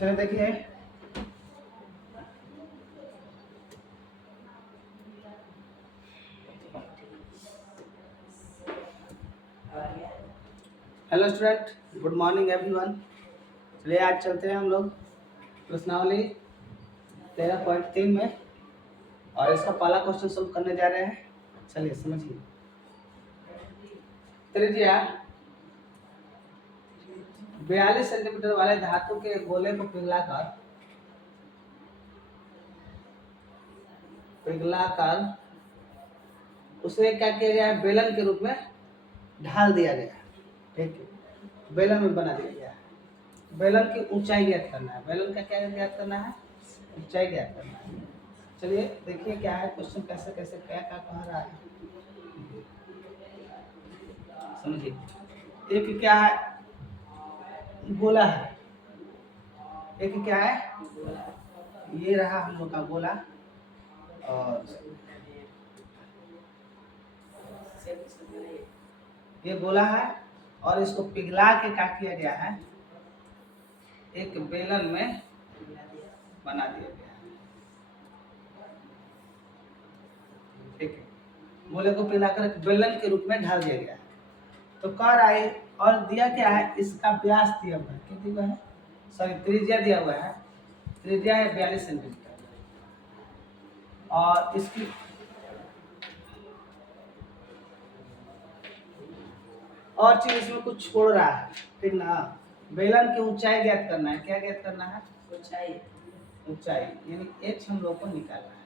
चलिए देखिए, hello student, good morning everyone. चलिए आज चलते हैं हम लोग प्रश्नावली 13.3 में और इसका पहला क्वेश्चन सोल्व करने जा रहे हैं। चलिए समझिए। त्रिज्या 42 सेंटीमीटर वाले धातु के गोले को पिघलाकर उसे क्या किया गया है, बेलन के रूप में ढाल दिया गया है। ठीक है, बेलन में बना दिया गया है। बेलन की ऊंचाई ज्ञात करना है। बेलन का क्या ज्ञात करना है? ऊंचाई ज्ञात करना है। चलिए देखिए क्या है क्वेश्चन, कैसे कैसे क्या क्या कह रहा है समझिए। एक क्या है, गोला है। एक क्या है, ये रहा हम लोग का गोला और ये गोला है और इसको पिघला के क्या किया गया है, एक बेलन में बना दिया गया है। ठीक है, गोले को पिघलाकर एक बेलन के रूप में ढाल दिया गया है। तो कह रहा है और दिया क्या है, इसका व्यास दिया हुआ है। क्या दिया है? सॉरी, त्रिज्या दिया हुआ है। त्रिज्या है 42 सेंटीमीटर और इसकी और चीज इसमें कुछ छोड़ रहा है। ठीक ना, बेलन की ऊंचाई ज्ञात करना है। क्या ज्ञात करना है? ऊंचाई। ऊंचाई यानी h हम लोग को निकालना है।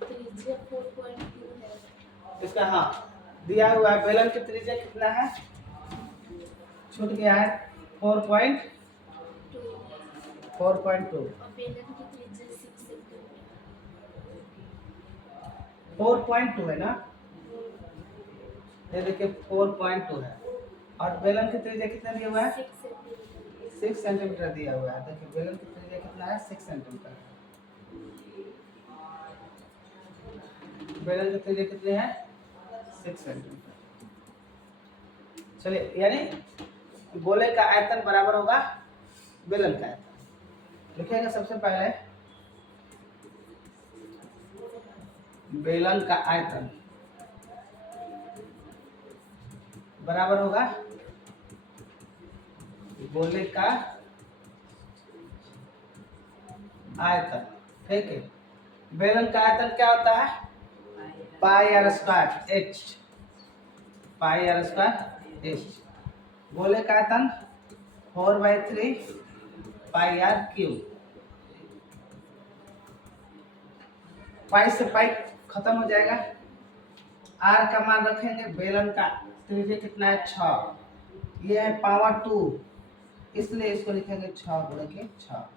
त्रिज्या 4.2 है। इसका हाँ दिया हुआ है। बेलन की त्रिज्या कितना है? छूट गया है 4.2। और बेलन की त्रिज्या 6 सेंटीमीटर। 4.2 है ना, ये देखिए 4.2 है और बेलन की त्रिज्या कितना दिया हुआ है? 6 सेंटीमीटर दिया हुआ है। देखिए बेलन की त्रिज्या कितना है? 6 सेंटीमीटर। बेलन की त्रिज्या कितनी है? 6 सेंटीमीटर। चलिए, यानी गोले का आयतन बराबर होगा बेलन का आयतन। लिखिएगा सबसे पहले बेलन का आयतन बराबर होगा गोले का आयतन। ठीक है, बेलन का आयतन क्या होता है? Pi R square H. Pi R square H. गोले का आयतन 4/3 पाई आर क्यूब। पाई से पाई खत्म हो जाएगा। आर का मान रखेंगे। बेलन का त्रिज्या कितना है? 6। ये है पावर 2, इसलिए इसको लिखेंगे 6 गुणा के 6।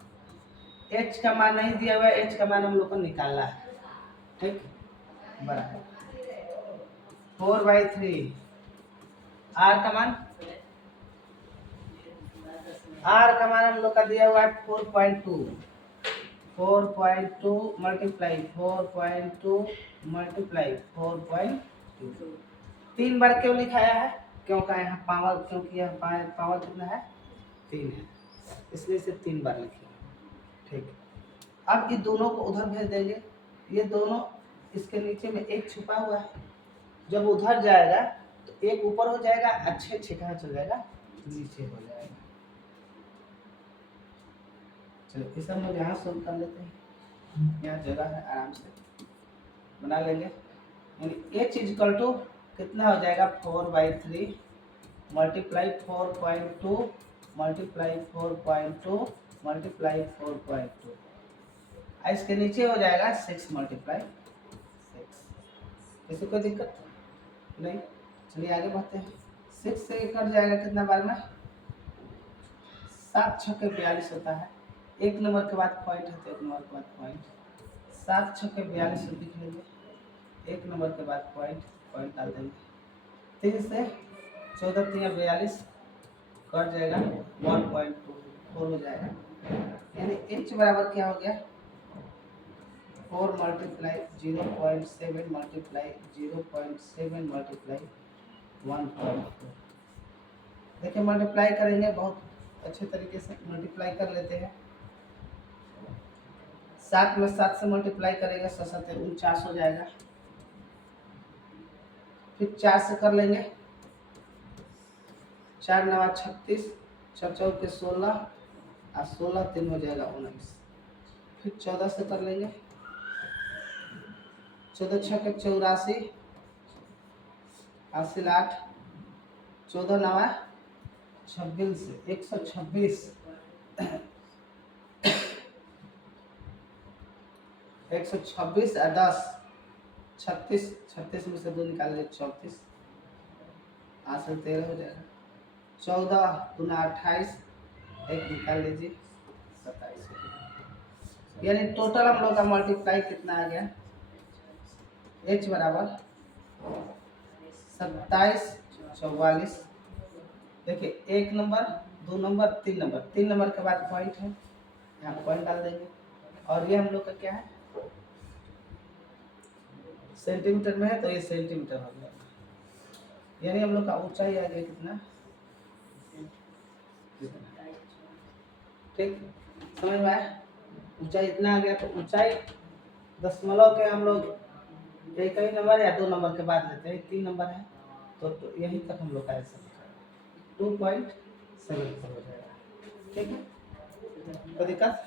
एच का मान नहीं दिया हुआ है, एच का मान हम लोग को निकालना है। ठीक, बराबर 4/3। आर का मान हम लोग का दिया हुआ है 4.2। 4.2 मल्टीप्लाई 4.2 मल्टीप्लाई 4.2। 3 बार क्यों लिखाया है? क्योंकि यहाँ पावर, क्योंकि यहाँ पावर कितना है? 3 है, इसलिए इसे 3 बार लिखिए। ठीक, अब ये दोनों को उधर भेज देंगे। ये दोनों इसके नीचे में एक छुपा हुआ है, जब उधर जाएगा तो एक ऊपर हो जाएगा, अच्छे कहाँ चल जाएगा? नीचे हो जाएगा। चलो इसे हम लोग यहाँ सोल्व कर लेते हैं। यहाँ जगह है, आराम से बना लेंगे। यानी h इक्वल टू कितना हो जाएगा? 4/3 मल्टीप्लाई 4.2 मल्टीप्लाई 4.2 मल्टीप्लाई 4.2। इसके नीचे हो जाएगा 6 मल्टीप्लाई 6। किसी कोई दिक्कत नहीं? चलिए आगे बढ़ते हैं। 6 से कट जाएगा कितना बार में? 7 छक्के 42 होता है। एक नंबर के बाद पॉइंट है तो एक नंबर के बाद पॉइंट। 7 छक्के 42 लिख लेंगे। एक नंबर के बाद पॉइंट डाल देंगे। 3 से 14 3 42 कट जाएगा, 1.24 हो जाएगा। यानी h बराबर क्या हो गया? 4 मल्टीप्लाई 0.7 मल्टीप्लाई 0.7 मल्टीप्लाई 1.4। देखिए मल्टीप्लाई करेंगे, बहुत अच्छे तरीके से मल्टीप्लाई कर लेते हैं। 7 में 7 से मल्टीप्लाई करेंगे, 7 7 49 हो जाएगा। फिर 4 से कर लेंगे, 4 9 36, 4 4 16 और 16 3 हो जाएगा 19। फिर 14 से कर लेंगे, 14 6 84, 8 8, 14 9 26, 126, 126 और 10 36, 36 में से 2 निकाल ले 34, 8 से 13 हो जाएगा। 14 दूना 28, 1 निकाल लीजिए 27। यानी टोटल हम लोग का मल्टीप्लाई कितना आ गया, h बराबर 27 44। देखिए 1 नंबर 2 नंबर 3 नंबर, 3 नंबर के बाद पॉइंट है, यहाँ पॉइंट डाल देंगे। और ये हम लोग का क्या है, सेंटीमीटर में है तो ये सेंटीमीटर हो गया। यानी हम लोग का ऊंचाई आ गया कितना, ठीक समझ में आया। ऊंचाई इतना आ गया, तो ऊंचाई दशमलव के हम लोग एक ही नंबर या 2 नंबर के बाद लेते हैं, 3 नंबर है तो यहीं तक हम लोग का आंसर 2.74 हो जाएगा। ठीक है, कोई दिक्कत।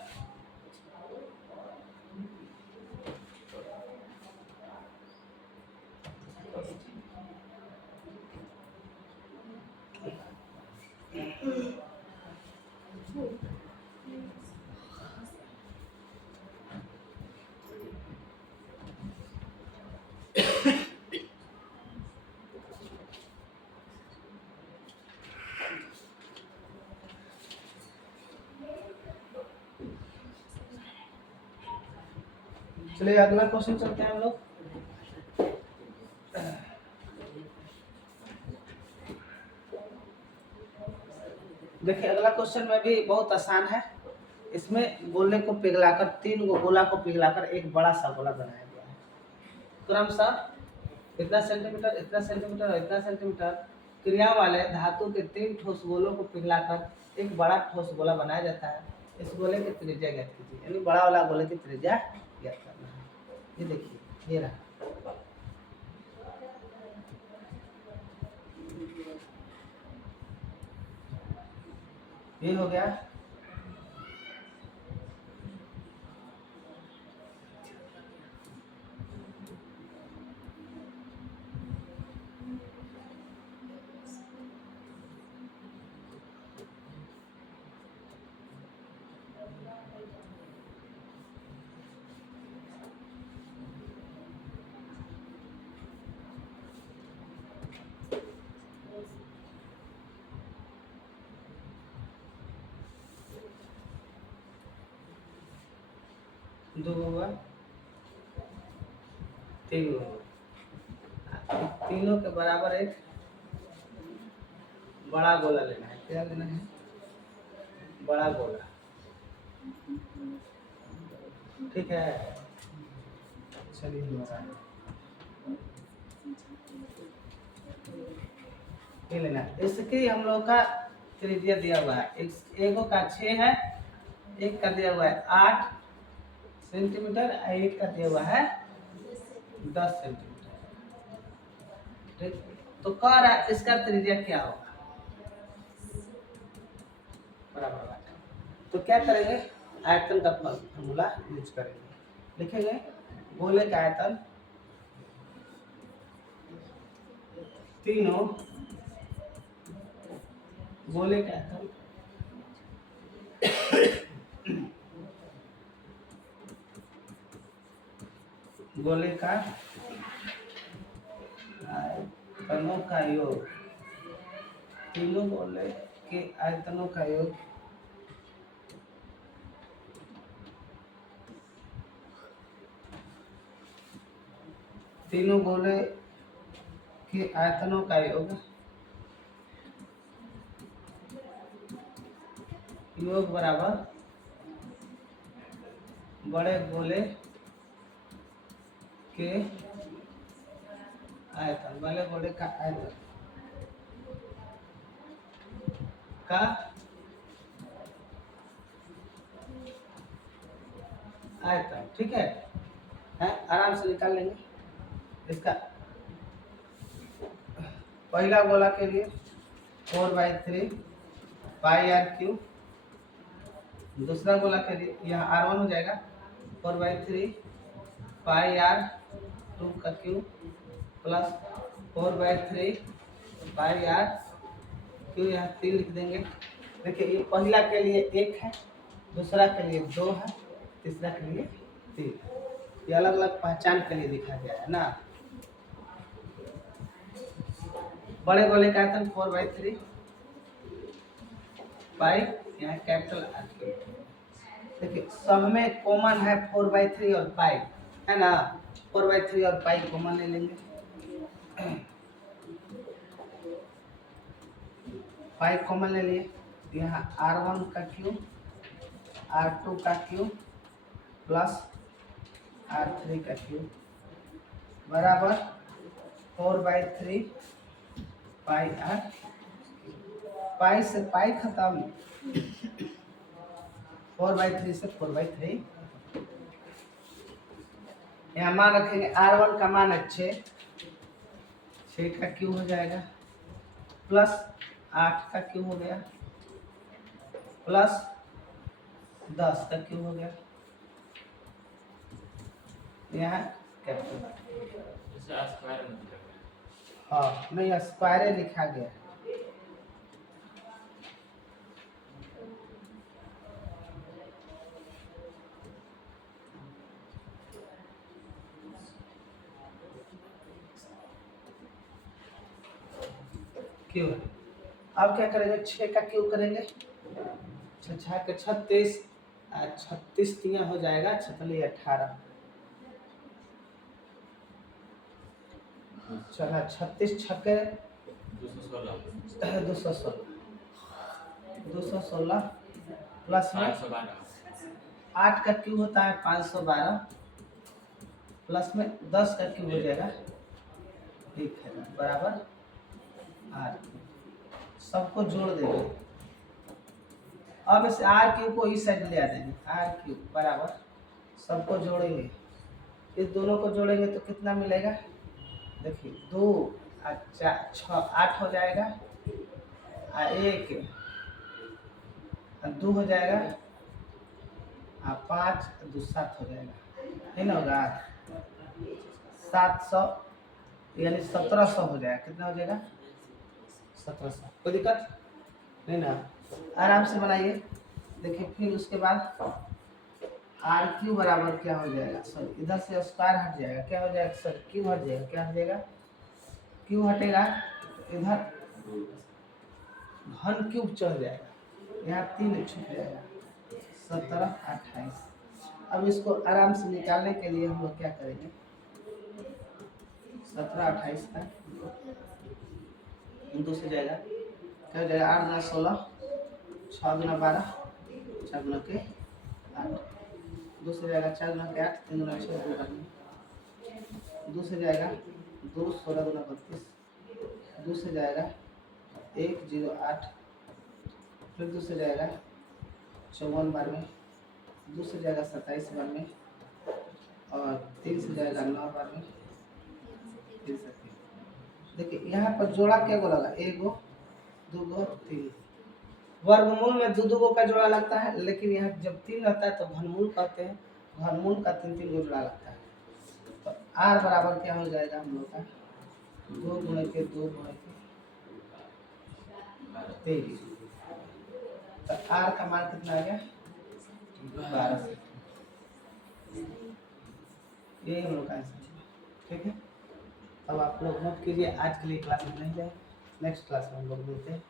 चलिए अगला क्वेश्चन चलते हैं हम लोग। देखिए अगला क्वेश्चन में भी बहुत आसान है। इसमें गोले को पिघलाकर, 3 गोला को पिघलाकर एक बड़ा सा गोला बनाया गया है। क्रमशः इतना सेंटीमीटर, इतना सेंटीमीटर और इतना सेंटीमीटर क्रिया वाले धातु के 3 ठोस गोलों को पिघलाकर एक बड़ा ठोस गोला बनाया जाता है। इस गोले की त्रिज्या ज्ञात कीजिए। यानी बड़ा वाला गोले की त्रिज्या ज्ञात करना है। ये देखिए, ये रहा। ये हो गया। दो होगा, 3 होगा। तीनों के बराबर एक बड़ा गोला लेना है। क्या लेना है, बड़ा गोला। ठीक है, चलिए ये लेना है। इसकी हम लोग का त्रिज्या दिया हुआ है, एक का 6 है, एक का दिया हुआ है 8 सेंटीमीटर, एक का दिया हुआ है 10 सेंटीमीटर। ठीक, तो कह रहा है इसका त्रिज्या क्या होगा, बराबर बात है। तो क्या करेंगे, आयतन का फॉर्मूला यूज करेंगे। लिखेंगे गोले का आयतन तीनों गोले का आयतन गोले का आयतनों का योग, तीनों गोले के आयतनों का योग तीनों गोले के आयतनों का योग बराबर बड़े गोले के आयतन, बड़े गोले का आयतन। का आयतन, ठीक है, आराम से निकाल लेंगे। इसका पहला गोला के लिए 4/3 पाई आर क्यू, दूसरा गोला के लिए यहाँ R1 हो जाएगा 4/3 पाई आर 2 का q plus 4/3 pi r q, यहाँ 3 लिख देंगे। देखिए ये पहला के लिए 1 है, दूसरा के लिए 2 है, तीसरा के लिए 3, ये अलग अलग पहचान के लिए लिखा गया है ना। बड़े गोले का आयतन 4/3 पाई, यहाँ कैपिटल आर क्यू। देखिए सब में कॉमन है 4/3 और पाई, है ना, 4/3 और पाई कॉमन ले लेंगे। पाई कॉमन ले लिए, यहाँ R1 का क्यूब R2 का क्यूब प्लस R3 का क्यूब बराबर 4/3 पाई आर, पाई से पाई खत्म, 4/3 से 4/3। यहाँ मान रखेंगे R1 का मान है 6 का क्यूब हो जाएगा प्लस 8 का क्यूब हो गया प्लस 10 का क्यूब हो गया, यहाँ कैपिटल, हाँ नहीं स्क्वायर लिखा गया। क्यों, अब क्या करेंगे 6 का क्यूब करेंगे, 6 के 36, 36 तिया हो जाएगा 18, चला 36 छक्के 216 प्लस में 8 का क्यूब होता है 512 प्लस में 10 का क्यूब हो जाएगा, ठीक है बराबर आर, सबको जोड़ देंगे। अब इस आर क्यूब को इस साइड ले आ देंगे, आर क्यूब बराबर सबको जोड़ेंगे, इस दोनों को जोड़ेंगे तो कितना मिलेगा, देखिए 2 और 4 6 8 हो जाएगा, 1 और 2 हो जाएगा, 5 2 7 हो जाएगा, नहीं ना होगा 700 यानी 1700 हो जाएगा, कितना हो जाएगा 1700, कोई दिक्कत नहीं ना, आराम से बनाइए। देखिए फिर उसके बाद आर क्यू बराबर क्या हो जाएगा, सर इधर से स्क्वायर हट जाएगा, क्या हो जाएगा सर क्यू हट जाएगा, क्या हट जाएगा क्यू हटेगा, इधर घन क्यूब चढ़ जाएगा, यहाँ 3 छूट जाएगा 17 28। अब इसको आराम से निकालने के लिए हम लोग क्या करेंगे, 17 28 का 2 से जाएगा, क्या हो जाएगा 8 गुना 16, 6 गुना 12, 4 गुना के 8, 2 से जाएगा 4 गुना के 8, 3 गुना 6, 2 करना, 2 से जाएगा 2 16 गुना 32, 2 से जाएगा 1 0 8, फिर 2 से जाएगा 54 92, 2 से जाएगा 27 92 और 3 से जाएगा 9 92, 3 से 3। देखिए यहाँ पर जोड़ा क्या को लगा, 1 2 3, वर्गमूल में 2 2 का जोड़ा लगता है, लेकिन यहाँ जब 3 रहता है तो घनमूल कहते हैं, घनमूल का 3 3 को जोड़ा लगता है। तो आर बराबर क्या हो जाएगा हम लोग का 2 गुणे के 2 गुणे के 23, तो आर का मान कितना आ गया 12। ये हम लोग का आंसर है, ठीक है। अब आप लोग नोट कीजिए, आज के लिए क्लास में नहीं जाए, नेक्स्ट क्लास में हम लोग मिलते हैं।